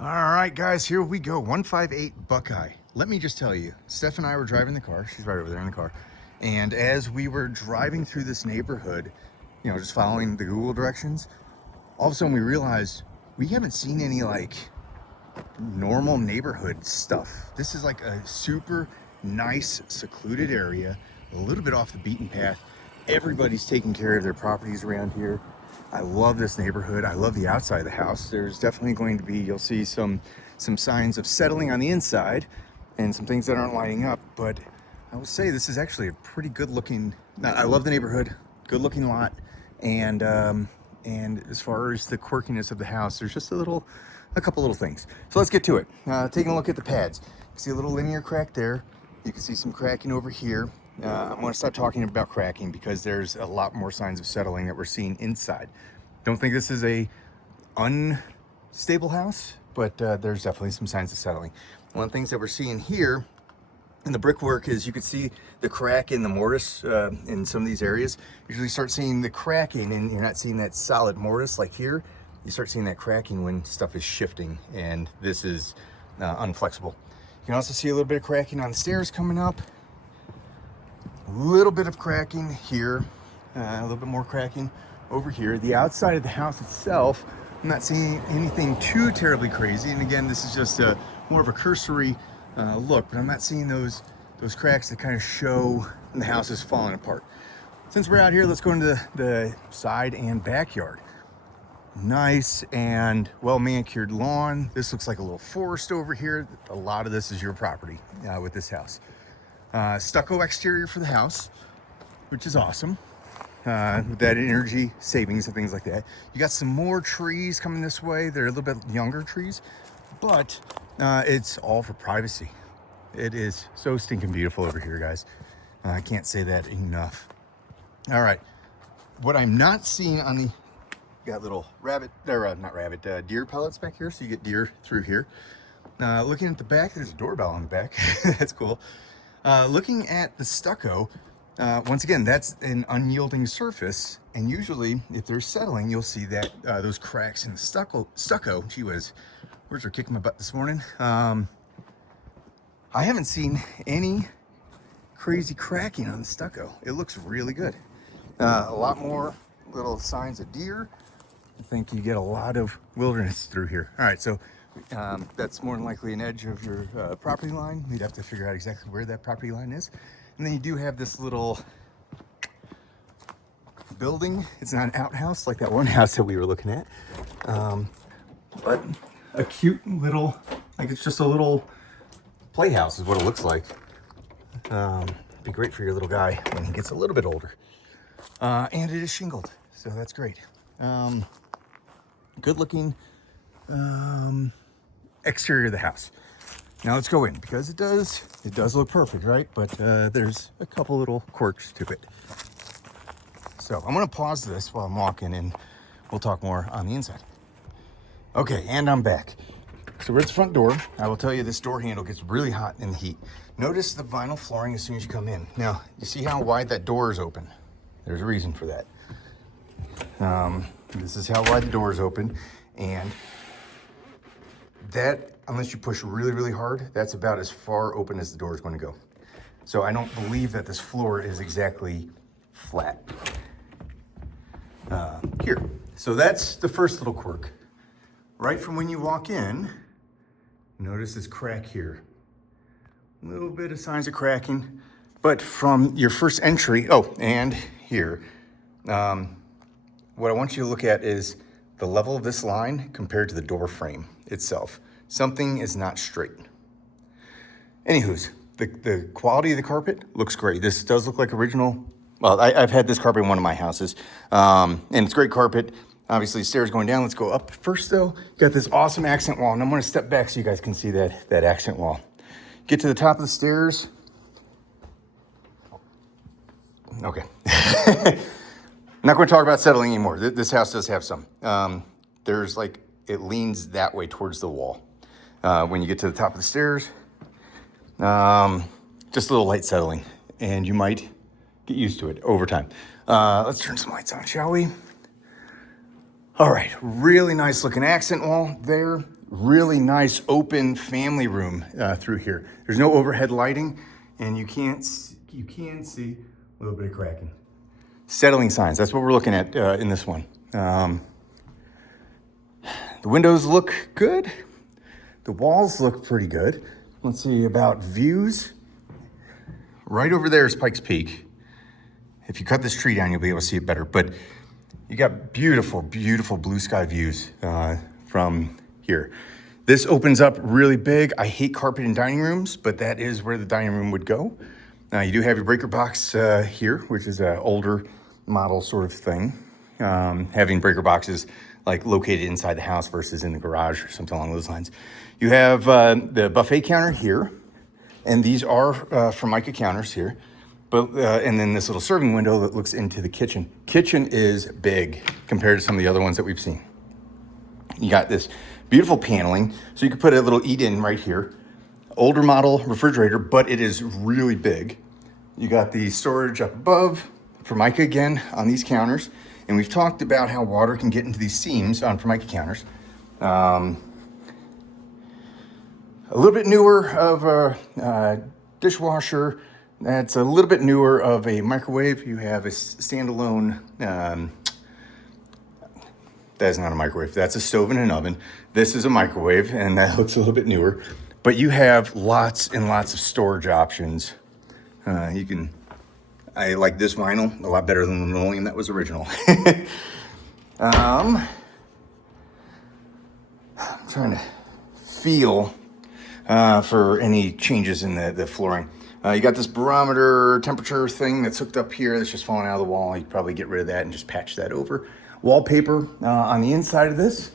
All right, guys, here we go. 158 Buckeye. Let me just tell you, Steph and I were driving the car. She's right over there in the car. And as we were driving through this neighborhood, just following the Google directions, all of a sudden we realized we haven't seen any like normal neighborhood stuff. This is like a super nice, secluded area, a little bit off the beaten path. Everybody's taking care of their properties around here. I love this neighborhood. I love the outside of the house. There's definitely going to be, you'll see some signs of settling on the inside and some things that aren't lining up, but I will say this is actually a pretty good looking, I love the neighborhood, good looking lot. And as far as the quirkiness of the house, there's just a couple little things. So let's get to it. Taking a look at the pads. You can see a little linear crack there. You can see some cracking over here. I'm going to stop talking about cracking because there's a lot more signs of settling that we're seeing inside. Don't think this is a unstable house, but there's definitely some signs of settling. One of the things that we're seeing here in the brickwork is you can see the crack in the mortise in some of these areas. You usually start seeing the cracking and you're not seeing that solid mortise like here. You start seeing that cracking when stuff is shifting, and this is unflexible. You can also see a little bit of cracking on the stairs coming up. A little bit of cracking here, a little bit more cracking over here. The outside of the house itself, I'm not seeing anything too terribly crazy. And again, this is just more of a cursory look, but I'm not seeing those cracks that kind of show the house is falling apart. Since we're out here, let's go into the side and backyard. Nice and well manicured lawn. This looks like a little forest over here. A lot of this is your property with this house. Stucco exterior for the house, which is awesome. With that energy savings and things like that. You got some more trees coming this way. They're a little bit younger trees, but it's all for privacy. It is so stinking beautiful over here, guys. I can't say that enough. All right, what I'm not seeing on the, got little deer pellets back here, so you get deer through here. Looking at the back, there's a doorbell on the back. That's cool. Looking at the stucco, once again, that's an unyielding surface, and usually if they're settling, you'll see that those cracks in the stucco. Gee whiz, words are kicking my butt this morning. I haven't seen any crazy cracking on the stucco. It looks really good. A lot more little signs of deer. I think you get a lot of wilderness through here. All right, so that's more than likely an edge of your property line. You'd have to figure out exactly where that property line is. And then you do have this little building. It's not an outhouse like that one house that we were looking at, but a cute little, like it's just a little playhouse is what it looks like. Be great for your little guy when he gets a little bit older. And it is shingled, so that's great. Good looking exterior of the house. Now let's go in, because it does look perfect, right? But there's a couple little quirks to it. So I'm gonna pause this while I'm walking, and we'll talk more on the inside. Okay, and I'm back. So we're at the front door. I will tell you, this door handle gets really hot in the heat. Notice the vinyl flooring as soon as you come in. Now, you see how wide that door is open? There's a reason for that. This is how wide the door is open, and that, unless you push really, really hard, that's about as far open as the door is going to go. So I don't believe that this floor is exactly flat. Here. So that's the first little quirk. Right from when you walk in, notice this crack here. A little bit of signs of cracking, but from your first entry, oh, and here, what I want you to look at is the level of this line compared to the door frame itself. Something is not straight. Anywho's, the quality of the carpet looks great. This does look like original. Well, I've had this carpet in one of my houses, and it's great carpet. Obviously, stairs going down. Let's go up first, though. Got this awesome accent wall, and I'm going to step back so you guys can see that accent wall. Get to the top of the stairs. Okay. I'm not going to talk about settling anymore. This house does have some. There's like, it leans that way towards the wall. When you get to the top of the stairs, just a little light settling, and you might get used to it over time. Let's turn some lights on, shall we? All right, really nice looking accent wall there. really nice open family room through here. There's no overhead lighting, and you can see a little bit of cracking. Settling signs, that's what we're looking at in this one. The windows look good. The walls look pretty good. Let's see about views. Right over there is Pikes Peak. If you cut this tree down, you'll be able to see it better. But you got beautiful, beautiful blue sky views from here. This opens up really big. I hate carpet in dining rooms, but that is where the dining room would go. Now you do have your breaker box here, which is an older model sort of thing. Having breaker boxes like located inside the house versus in the garage or something along those lines. You have the buffet counter here, and these are Formica counters here. But and then this little serving window that looks into the kitchen. Kitchen is big compared to some of the other ones that we've seen. You got this beautiful paneling, so you could put a little eat-in right here. Older model refrigerator, but it is really big. You got the storage up above, Formica again on these counters. And we've talked about how water can get into these seams on Formica counters. A little bit newer of a dishwasher. That's a little bit newer of a microwave. You have a standalone, that is not a microwave. That's a stove and an oven. This is a microwave, and that looks a little bit newer. But you have lots and lots of storage options. I like this vinyl a lot better than the linoleum that was original. I'm trying to feel for any changes in the flooring. You got this barometer temperature thing that's hooked up here that's just falling out of the wall. You could probably get rid of that and just patch that over. Wallpaper on the inside of this,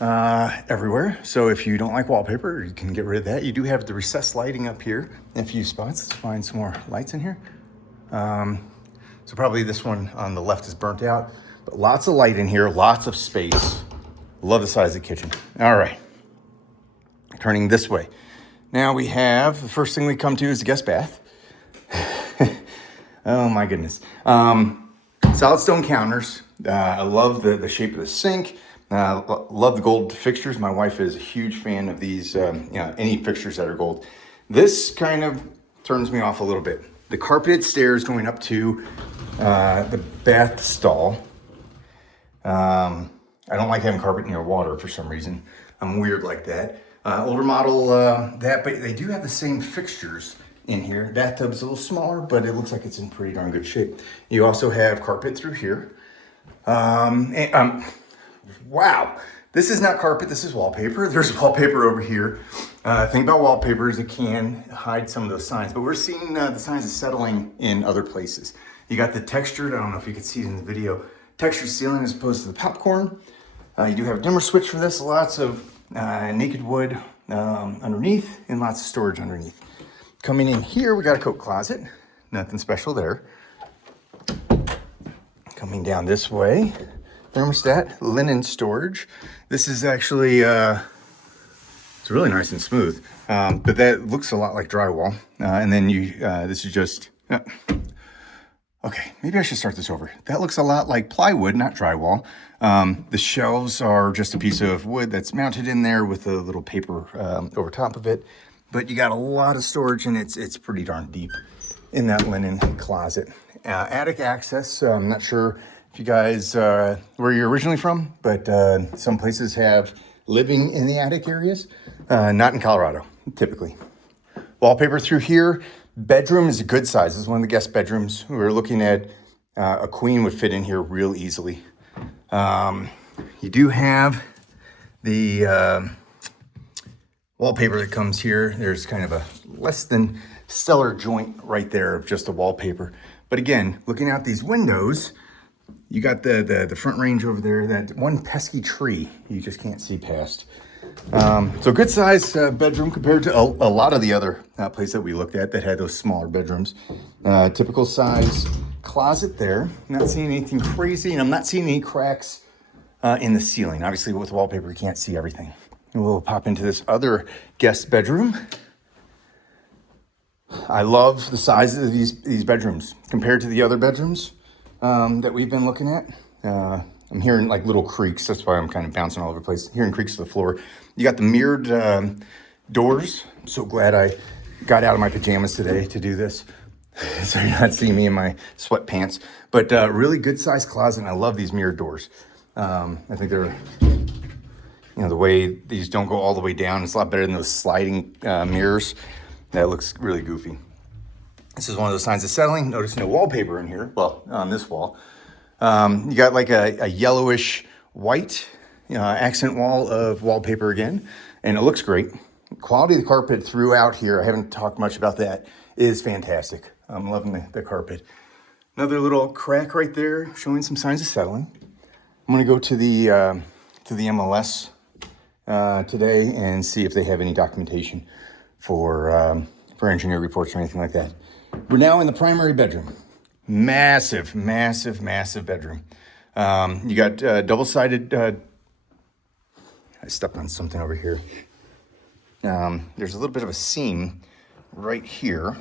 everywhere. So if you don't like wallpaper, you can get rid of that. You do have the recessed lighting up here in a few spots. Let's find some more lights in here. So probably this one on the left is burnt out, but lots of light in here, lots of space. Love the size of the kitchen. All right, turning this way. Now we have, the first thing we come to is the guest bath. Oh my goodness. Solid stone counters. I love the shape of the sink. Love the gold fixtures. My wife is a huge fan of these, any fixtures that are gold. This kind of turns me off a little bit. The carpeted stairs going up to the bath stall. I don't like having carpet near water for some reason. I'm weird like that. Older model, but they do have the same fixtures in here. Bathtub's a little smaller, but it looks like it's in pretty darn good shape. You also have carpet through here. Wow, this is not carpet, this is wallpaper. There's wallpaper over here. Thing about wallpaper is it can hide some of those signs, but we're seeing the signs of settling in other places. You got the textured, I don't know if you can see it in the video, textured ceiling as opposed to the popcorn. You do have a dimmer switch for this, lots of naked wood underneath and lots of storage underneath. Coming in here, we got a coat closet, nothing special there. Coming down this way, thermostat, linen storage. This is actually, it's really nice and smooth, but that looks a lot like drywall. And then this is just, okay, maybe I should start this over. That looks a lot like plywood, not drywall. The shelves are just a piece of wood that's mounted in there with a little paper over top of it. But you got a lot of storage, and it's pretty darn deep in that linen closet. Attic access, I'm not sure if you guys, where you're originally from, but some places have living in the attic areas. Not in Colorado, typically. Wallpaper through here. Bedroom is a good size. This is one of the guest bedrooms. We were looking at a queen would fit in here real easily. You do have the wallpaper that comes here. There's kind of a less than stellar joint right there of just the wallpaper. But again, looking out these windows, you got the front range over there, that one pesky tree you just can't see past. So good size bedroom compared to a lot of the other places that we looked at that had those smaller bedrooms. Typical size closet there. Not seeing anything crazy, and I'm not seeing any cracks in the ceiling. Obviously with wallpaper, you can't see everything. We'll pop into this other guest bedroom. I love the size of these bedrooms compared to the other bedrooms that we've been looking at. I'm hearing like little creaks. That's why I'm kind of bouncing all over the place. Hearing creaks to the floor. You got the mirrored doors. I'm so glad I got out of my pajamas today to do this. So you're not seeing me in my sweatpants. But really good sized closet, and I love these mirrored doors. I think they're, the way these don't go all the way down, it's a lot better than those sliding mirrors. That looks really goofy. This is one of those signs of settling. Notice no wallpaper in here. Well, on this wall. You got like a yellowish white accent wall of wallpaper again, and it looks great. Quality of the carpet throughout here, I haven't talked much about that, is fantastic. I'm loving the carpet. Another little crack right there showing some signs of settling. I'm gonna go to the MLS today and see if they have any documentation for engineer reports or anything like that. We're now in the primary bedroom. Massive, massive, massive bedroom. You got double-sided, I stepped on something over here. There's a little bit of a seam right here.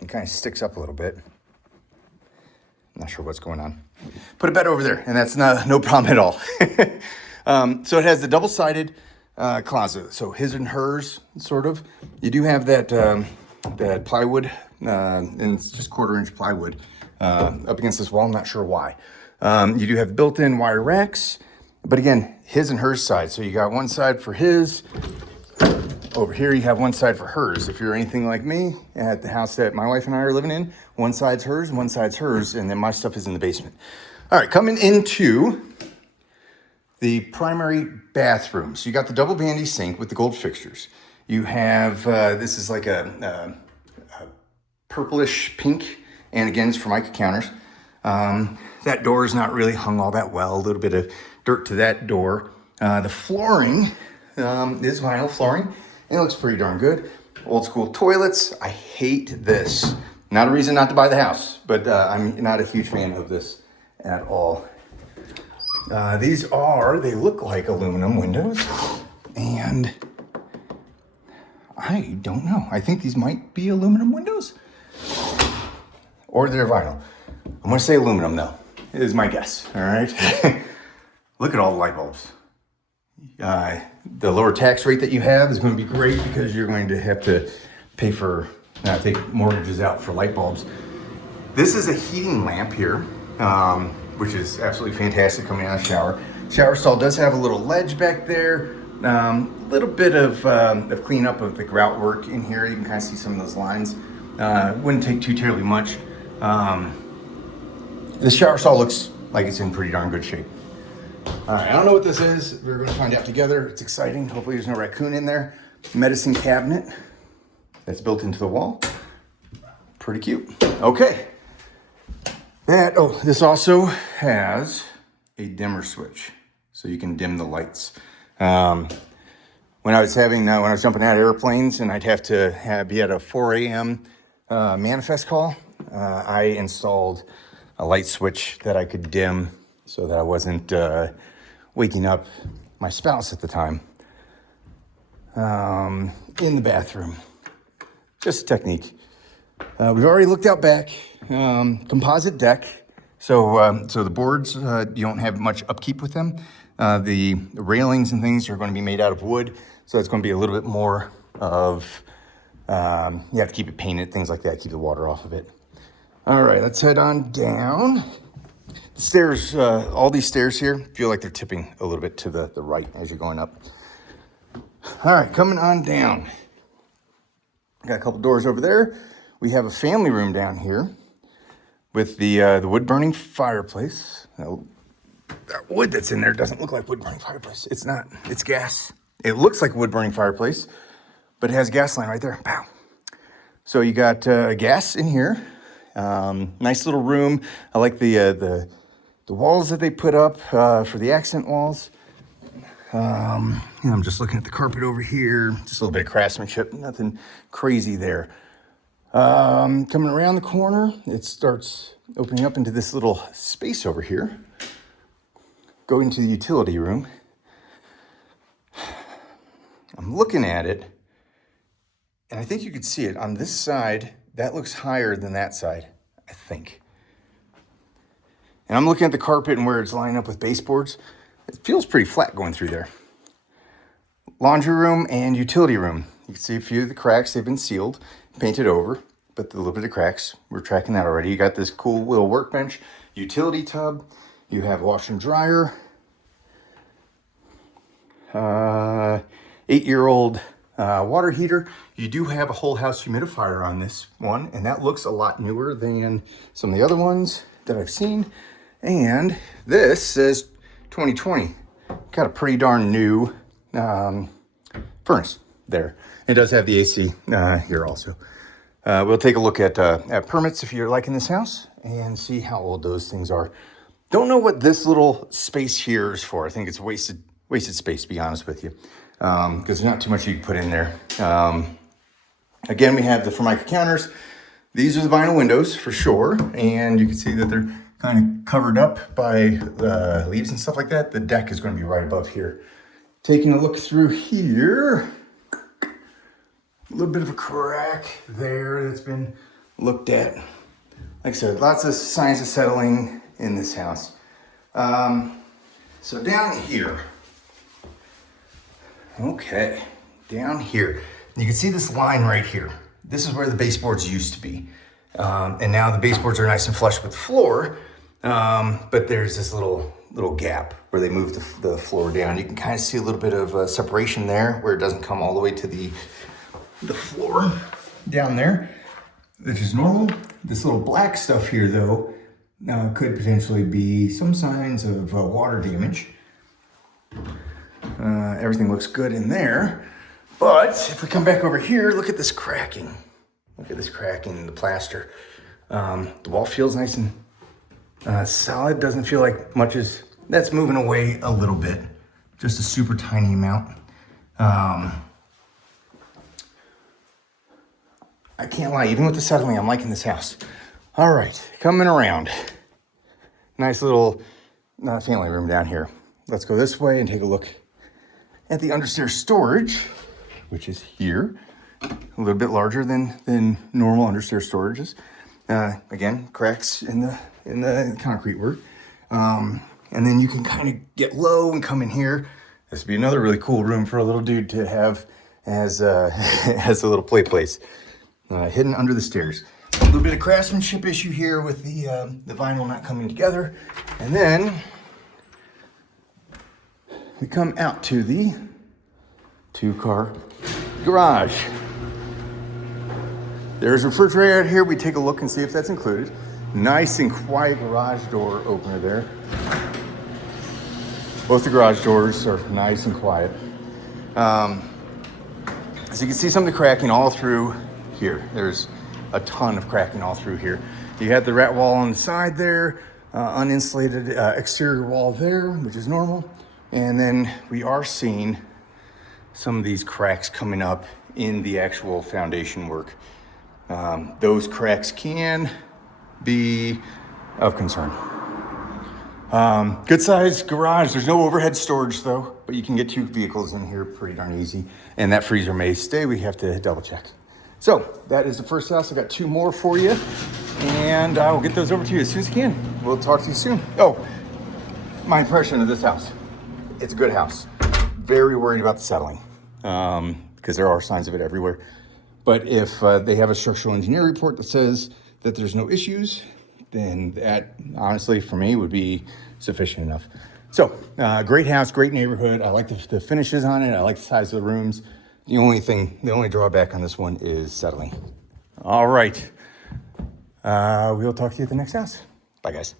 It kind of sticks up a little bit. I'm not sure what's going on. Put a bed over there, and that's no problem at all. So it has the double-sided closet. So his and hers, sort of. You do have that plywood, and it's just 1/4-inch plywood up against this wall. I'm not sure why. You do have built-in wire racks, but again, his and hers side. So you got one side for his. Over here, you have one side for hers. If you're anything like me, at the house that my wife and I are living in, one side's hers, one side's hers, and then my stuff is in the basement. All right, coming into the primary bathroom. So you got the double vanity sink with the gold fixtures. You have, this is like a purplish pink, and again, it's Formica counters. That door is not really hung all that well. A little bit of dirt to that door. The flooring is vinyl flooring. It looks pretty darn good. Old school toilets. I hate this. Not a reason not to buy the house, but I'm not a huge fan of this at all. They look like aluminum windows, and I don't know. I think these might be aluminum windows, or they're vinyl. I'm gonna say aluminum though, is my guess, all right? Look at all the light bulbs. The lower tax rate that you have is going to be great because you're going to have to pay for, take mortgages out for light bulbs. This is a heating lamp here, which is absolutely fantastic coming out of the shower. Shower stall does have a little ledge back there. Little bit of cleanup of the grout work in here. You can kind of see some of those lines. Wouldn't take too terribly much. The shower stall looks like it's in pretty darn good shape. All right, I don't know what this is. We're going to find out together. It's exciting. Hopefully there's no raccoon in there. Medicine cabinet that's built into the wall. Pretty cute. Okay. This also has a dimmer switch, so you can dim the lights. When I was jumping out of airplanes and I'd have to be at a 4 a.m. Manifest call, I installed a light switch that I could dim so that I wasn't waking up my spouse at the time in the bathroom. Just a technique. We've already looked out back. Composite deck. So the boards, you don't have much upkeep with them. The railings and things are going to be made out of wood. So it's going to be a little bit more of, you have to keep it painted, things like that, keep the water off of it. All right, let's head on down. The stairs, all these stairs here feel like they're tipping a little bit to the right as you're going up. All right, coming on down. Got a couple doors over there. We have a family room down here with the wood-burning fireplace. Now, that wood that's in there doesn't look like wood-burning fireplace. It's not. It's gas. It looks like a wood-burning fireplace, but it has a gas line right there. Pow. So you got gas in here. Nice little room. I like the walls that they put up for the accent walls. I'm just looking at the carpet over here. Just a little bit of craftsmanship. Nothing crazy there. Coming around the corner, it starts opening up into this little space over here. Going to the utility room. I'm looking at it, and I think you could see it on this side. That looks higher than that side, I think. And I'm looking at the carpet and where it's lining up with baseboards. It feels pretty flat going through there. laundry room and utility room. You can see a few of the cracks. They've been sealed, painted over, but the little bit of cracks, we're tracking that already. You got this cool little workbench, utility tub. You have washer and dryer. 8-year-old water heater. You do have a whole house humidifier on this one, and that looks a lot newer than some of the other ones that I've seen. And this says 2020. Got a pretty darn new furnace there. It does have the AC here also. We'll take a look at permits if you're liking this house and see how old those things are. Don't know what this little space here is for. I think it's wasted space, to be honest with you, because there's not too much you can put in there. Again, we have the Formica counters. These are the vinyl windows for sure, and you can see that they're kind of covered up by leaves and stuff like that. The deck is going to be right above here. Taking a look through here, a little bit of a crack there that's been looked at. Like I said, lots of signs of settling in this house. So down here, okay, down here, you can see this line right here. This is where the baseboards used to be. And now the baseboards are nice and flush with the floor, but there's this little gap where they moved the floor down. You can kind of see a little bit of separation there where it doesn't come all the way to the floor down there, which is normal. This little black stuff here though, could potentially be some signs of water damage. Everything looks good in there. But if we come back over here, look at this cracking. Look at this cracking in the plaster. The wall feels nice and solid. Doesn't feel like much is, that's moving away a little bit. Just a super tiny amount. I can't lie, even with the settling, I'm liking this house. All right, coming around. Nice little family room down here. Let's go this way and take a look at the understairs storage, which is here. A little bit larger than normal understairs storages. Again, cracks in the concrete work. And then you can kind of get low and come in here. This would be another really cool room for a little dude to have as as a little play place. Hidden under the stairs. A little bit of craftsmanship issue here with the vinyl not coming together. And then we come out to the 2-car garage. There's a refrigerator out here. We take a look and see if that's included. Nice and quiet garage door opener there. Both the garage doors are nice and quiet. So you can see some of the cracking all through here. There's a ton of cracking all through here. You have the rat wall on the side there, uninsulated exterior wall there, which is normal. And then we are seeing some of these cracks coming up in the actual foundation work. Those cracks can be of concern. Good sized garage. There's no overhead storage though, but you can get 2 vehicles in here pretty darn easy. And that freezer may stay. We have to double check. So that is the first house. I've got 2 more for you, and I will get those over to you as soon as I can. We'll talk to you soon. Oh, my impression of this house. It's a good house. Very worried about the settling, because there are signs of it everywhere. But if they have a structural engineer report that says that there's no issues, then that honestly for me would be sufficient enough. So great house, great neighborhood. I like the finishes on it. I like the size of the rooms. The only drawback on this one is settling. All right. We'll talk to you at the next house. Bye, guys.